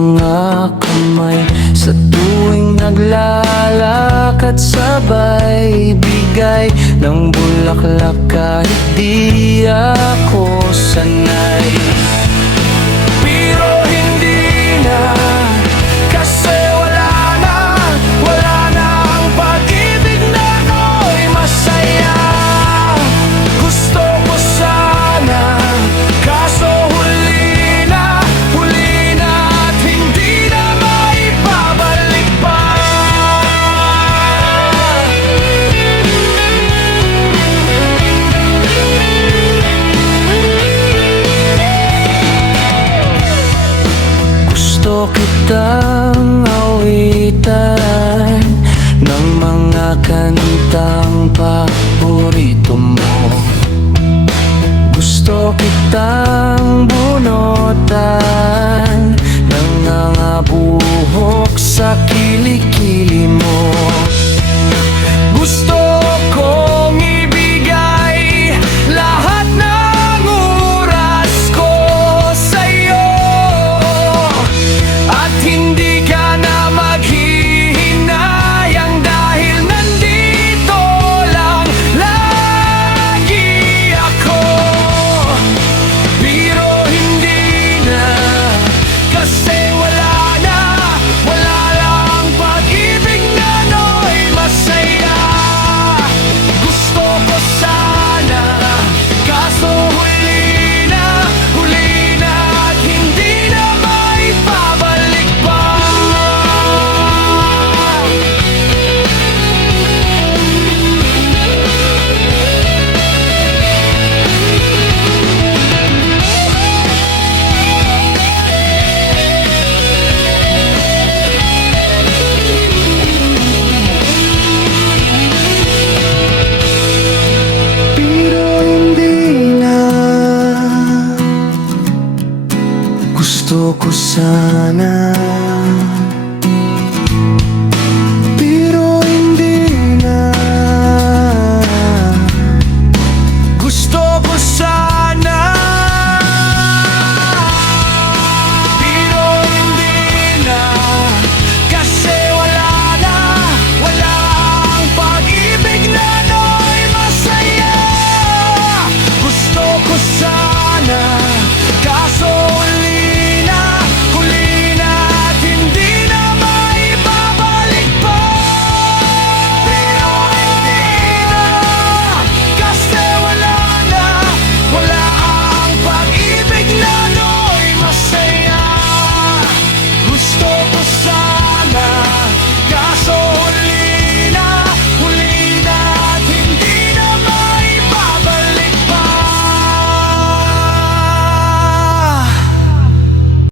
mga kamay sa tuwing naglalakad, sabay bigay ng bulaklak kahit di ako sanay. Pero hindi na, kasi wala na ang pag-ibig na ako'y masaya. Gusto ko sana, kaso huli na at hindi na maibabalik pa. Gusto kitang awitan ng mga kantang paborito mo. Gusto kitang bunutan ng mga buhok sa kilikili mo. Gusto kong ibigay lahat ng oras ko sa'yo, at hindi ka na maghihinayang dahil nandito lang lagi ako. Pero hindi na, kasi wala lang pag-ibig na no'y masaya. Gusto ko sana, kaso huli na at hindi na maibabalik pa. Pero hindi na, gusto ko sana